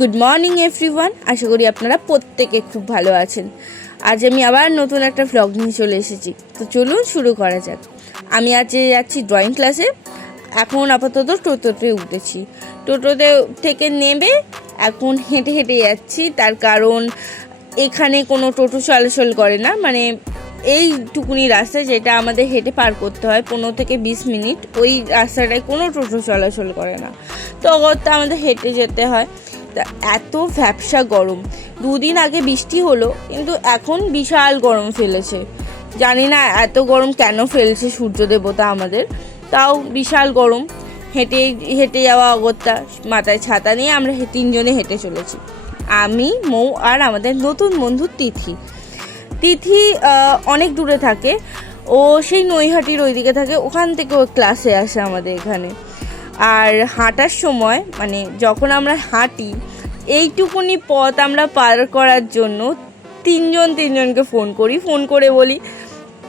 Good morning everyone, আশা করি আপনারা প্রত্যেকে খুব ভালো আছেন। আজ আমি আবার নতুন একটা ভ্লগ নিয়ে চলে এসেছি। তো চলুন শুরু করা যাক। আমি আজ যাচ্ছি ড্রয়িং ক্লাসে। এখন আপাতত টোটোতে উঠেছি। টোটোতে থেকে নেমে এখন হেঁটে হেঁটে যাচ্ছি, তার কারণ এখানে কোনো টোটো চলাচল করে না। মানে এইটুকুনি রাস্তা যেটা আমাদের হেঁটে পার করতে হয় 15 থেকে 20 মিনিট, ওই রাস্তাটায় কোনো টোটো চলাচল করে না। তো অগত্যা আমাদের হেঁটে যেতে হয়। তা এত ভ্যাপসা গরম, দুদিন আগে বৃষ্টি হলো, কিন্তু এখন বিশাল গরম ফেলেছে। জানি না এত গরম কেন ফেলছে সূর্য দেবতা আমাদের, তাও বিশাল গরম। হেঁটে হেঁটে যাওয়া অগত্যা, মাথায় ছাতা নিয়ে আমরা তিনজনে হেঁটে চলেছি। আমি, মৌ আর আমাদের নতুন বন্ধু তিথি। তিথি অনেক দূরে থাকে, ও সেই নৈহাটির ওইদিকে থাকে, ওখান থেকে ও ক্লাসে আসে আমাদের এখানে। আর হাঁটার সময়, মানে যখন আমরা হাঁটি, এইটুকুনি পথ আমরা পার করার জন্য তিনজনকে ফোন করে বলি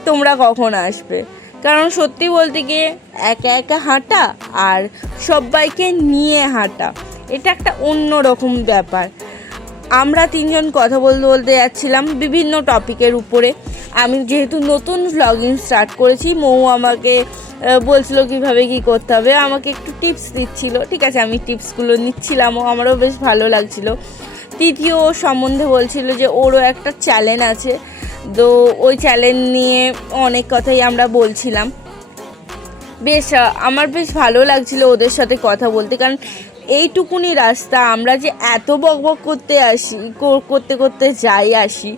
তোমরা কখন আসবে। কারণ সত্যি বলতে গিয়ে একা একা হাঁটা আর সবাইকে নিয়ে হাঁটা, এটা একটা অন্য রকম ব্যাপার। আমরা তিনজন কথা বলতে যাচ্ছিলাম বিভিন্ন টপিকের উপরে। আমি যেহেতু নতুন ভ্লগিং স্টার্ট করেছি, মৌ আমাকে বলছিল কীভাবে কী করতে হবে, আমাকে একটু টিপস দিচ্ছিল। ঠিক আছে, আমি টিপসগুলো নিচ্ছিলাম, ও আমারও বেশ ভালো লাগছিল। তৃতীয় সম্বন্ধে বলছিল যে ওরও একটা চ্যালেঞ্জ আছে, তো ওই চ্যালেঞ্জ নিয়ে অনেক কথাই আমরা বলছিলাম। বেশ আমার বেশ ভালো লাগছিল ওদের সাথে কথা বলতে, কারণ এইটুকুনি রাস্তা আমরা যে এত বকবক করতে করতে আসি,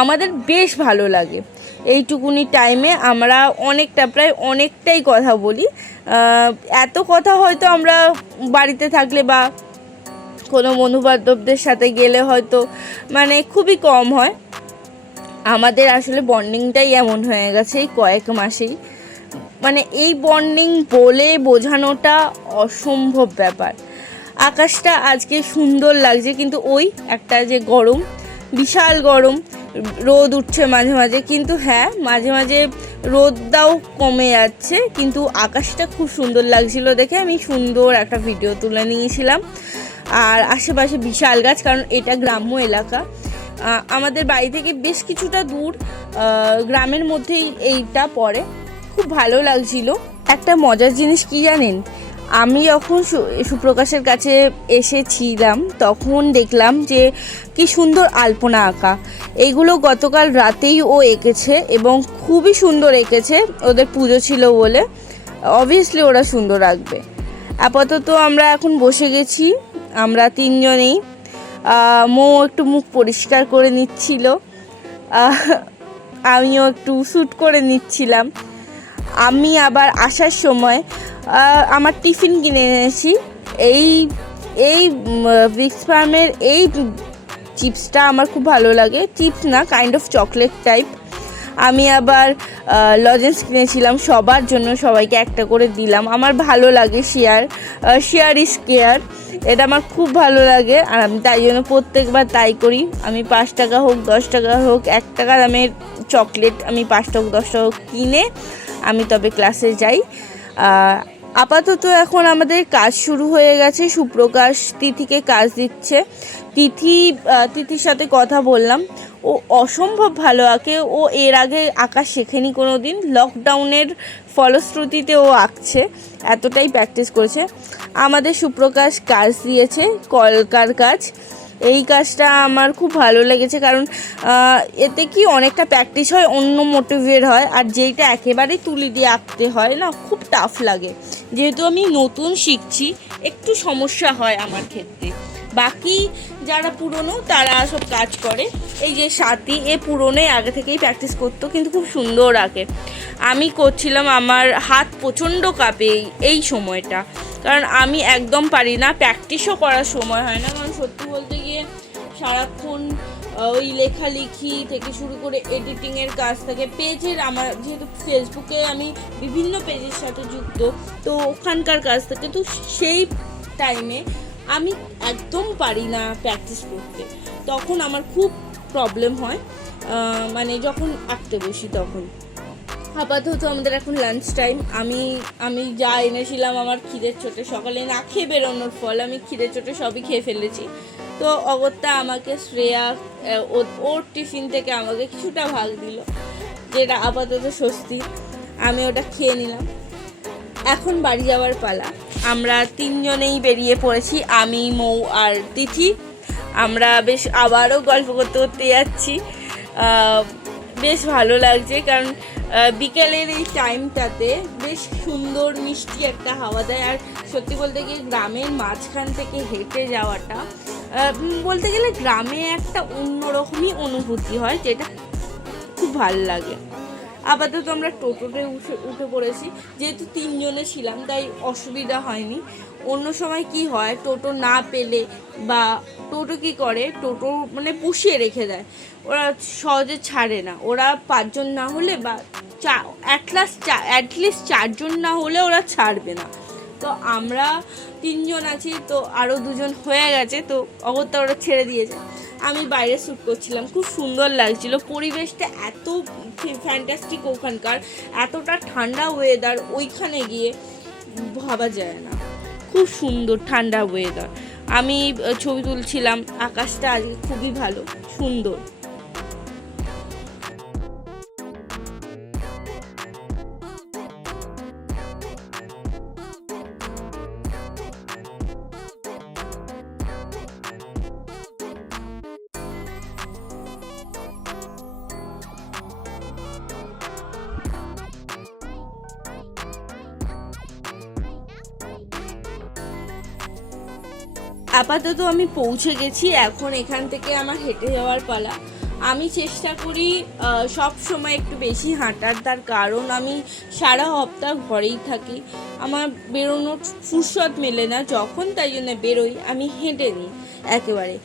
আমাদের বেশ ভালো লাগে। এইটুকুনি টাইমে আমরা প্রায় অনেকটাই কথা বলি। এত কথা হয়তো আমরা বাড়িতে থাকলে বা কোনো বন্ধুবান্ধবদের সাথে গেলে হয়তো মানে খুবই কম হয়। আমাদের আসলে বন্ডিংটাই এমন হয়ে গেছে এই কয়েক মাসেই। মানে এই বন্ডিং বলে বোঝানোটা অসম্ভব ব্যাপার। আকাশটা আজকে সুন্দর লাগছে, কিন্তু ওই একটা যে গরম, বিশাল গরম, রোদ উঠছে মাঝে মাঝে, কিন্তু হ্যাঁ মাঝে মাঝে রোদটাও কমে যাচ্ছে, কিন্তু আকাশটা খুব সুন্দর লাগছিল দেখে আমি সুন্দর একটা ভিডিও তুলে নিয়েছিলাম। আর আশেপাশে বিশাল গাছ, কারণ এটা গ্রাম্য এলাকা। আমাদের বাড়ি থেকে বেশ কিছুটা দূর, গ্রামের মধ্যেই এইটা পড়ে। খুব ভালো লাগছিল। একটা মজার জিনিস কি জানেন, আমি যখন সুপ্রকাশের কাছে এসেছিলাম তখন দেখলাম যে কি সুন্দর আলপনা আঁকা। এইগুলো গতকাল রাতেই ও এঁকেছে এবং খুবই সুন্দর এঁকেছে। ওদের পুজো ছিল বলে অবভিয়াসলি ওরা সুন্দর আঁকবে। আপাতত আমরা এখন বসে গেছি, আমরা তিনজনেই। মৌ একটু মুখ পরিষ্কার করে নিচ্ছিল, আমিও একটু শ্যুট করে নিচ্ছিলাম। আমি আবার আসার সময় আমার টিফিন কিনে এনেছি। এই ব্রিক্স ফার্মের এই চিপসটা আমার খুব ভালো লাগে। চিপস না, কাইন্ড অফ চকলেট টাইপ। আমি আবার লজেন্স কিনেছিলাম সবার জন্য, সবাইকে একটা করে দিলাম। আমার ভালো লাগে শেয়ার ইজ কেয়ার, এটা আমার খুব ভালো লাগে। আর আমি তাই জন্য প্রত্যেকবার তাই করি। আমি 5 টাকা হোক 10 টাকা হোক 1 টাকা দামের চকলেট আমি 5 টাকা হোক 10 টাকা হোক কিনে আমি তবে ক্লাসে যাই। আপাতত এখন আমাদের কাজ শুরু হয়ে গেছে। সুপ্রকাশ তিথিকে কাজ দিচ্ছে। তিথির সাথে কথা বললাম, ও অসম্ভব ভালো আঁকে। ও এর আগে আঁকা শেখেনি কোনো দিন, লকডাউনের ফলশ্রুতিতে ও আঁকছে, এতটাই প্র্যাকটিস করেছে। আমাদের সুপ্রকাশ কাজ দিয়েছে কলকার কাজ। এই কাজটা আমার খুব ভালো লেগেছে, কারণ এতে কি অনেকটা প্র্যাকটিস হয়, অন্য মোটিভেট হয়। আর যেইটা একেবারেই তুলি দিয়ে আঁকতে হয় না, খুব টাফ লাগে। যেহেতু আমি নতুন শিখছি, একটু সমস্যা হয় আমার ক্ষেত্রে। বাকি যারা পুরনো তারা সব কাজ করে। এই যে সাথী, এ পুরনো আগে থেকেই প্র্যাকটিস করতো, কিন্তু খুব সুন্দর আঁকে। আমি করছিলাম, আমার হাত প্রচণ্ড কাঁপে এই সময়টা, কারণ আমি একদম পারি না, প্র্যাকটিসও করার সময় হয় না। কারণ সত্যি বলতে গিয়ে সারাক্ষণ ওই লেখালেখি থেকে শুরু করে এডিটিংয়ের কাজ থাকে, পেজের, আমার যেহেতু ফেসবুকে আমি বিভিন্ন পেজের সাথে যুক্ত, তো ওখানকার কাজ থাকে। তো সেই টাইমে আমি একদম পারি না প্র্যাকটিস করতে, তখন আমার খুব প্রবলেম হয়। মানে যখন আঁকতে বসি তখন আপাতত আমাদের এখন লাঞ্চ টাইম। আমি যা এনেছিলাম আমার খিদের চোটে, সকালে না খেয়ে বেরোনোর ফল আমি খিদের চোটে সবই খেয়ে ফেলেছি। তো অগত্যা আমাকে শ্রেয়া ওর টিফিন থেকে আমাকে কিছুটা ভাগ দিল, যেটা আপাতত স্বস্তি। আমি ওটা খেয়ে নিলাম। এখন বাড়ি যাওয়ার পালা। আমরা 3 জনেই বেরিয়ে পড়েছি, আমি, মৌ আর তিথি। আমরা বেশ আবারও গল্প করতে করতে যাচ্ছি। বেশ ভালো লাগছে, কারণ বিকেলের এই টাইমটাতে বেশ সুন্দর মিষ্টি একটা হাওয়া দেয়। আর সত্যি বলতে গিয়ে গ্রামের মাঝখান থেকে হেঁটে যাওয়াটা বলতে গেলে গ্রামে একটা অন্যরকমই অনুভূতি হয়, যেটা খুব ভালো লাগে। আপাতত আমরা টোটোতে উঠে পড়েছি, যেহেতু 3 জনে ছিলাম তাই অসুবিধা হয়নি। অন্য সময় কি হয়, টোটো না পেলে বা টোটো কি করে, টোটো মানে পুষিয়ে রেখে দেয়, ওরা সহজে ছাড়ে না। ওরা 5 জন না হলে বা অ্যাটলিস্ট 4 জন না হলে ওরা ছাড়বে না। তো আমরা 3 জন আছি, তো আরও 2 জন হয়ে গেছে, তো অগত্যা ওরা ছেড়ে দিয়েছে। আমি বাইরে শ্যুট করছিলাম, খুব সুন্দর লাগছিল পরিবেশটা, এত ফ্যান্টাস্টিক ওখানকার, এতটা ঠান্ডা ওয়েদার, ওইখানে গিয়ে ভাবা যায় না। খুব সুন্দর ঠান্ডা ওয়েদার। আমি ছবি তুলছিলাম, আকাশটা আজকে খুবই ভালো, সুন্দর। আপাতত আমি পৌঁছে গেছি। এখন এখান থেকে আমার হেঁটে যাওয়ার পালা। আমি চেষ্টা করি সব সময় একটু বেশি হাঁটার, তার কারণ আমি সারা সপ্তাহ ঘরেই থাকি, আমার বেরোনোর ফুরসত মেলে না যখন, তাই জন্য বেরোই, আমি হেঁটে নিই একেবারে।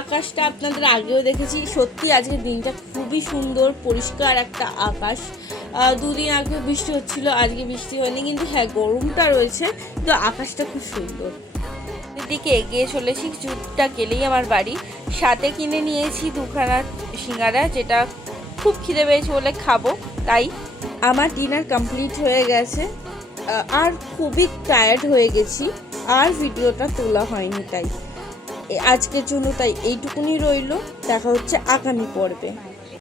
আকাশটা আপনাদের আগেও দেখেছি, সত্যি আজকের দিনটা খুবই সুন্দর, পরিষ্কার একটা আকাশ। 2 দিন আগে বৃষ্টি হচ্ছিল, আজকে বৃষ্টি হয়নি, কিন্তু হ্যাঁ গরমটা রয়েছে, কিন্তু আকাশটা খুব সুন্দর। দিকে এগিয়ে চলেছি, কিছুটা গেলেই আমার বাড়ি। সাথে কিনে নিয়েছি 2খানা সিঙ্গারা, যেটা খুব খিদে পেয়েছে বলে খাবো, তাই। আমার ডিনার কমপ্লিট হয়ে গেছে, আর খুবই টায়ার্ড হয়ে গেছি, আর ভিডিওটা তোলা হয়নি, তাই আজকের জন্য তাই এইটুকুনি রইল। দেখা হচ্ছে আগামী পর্বে।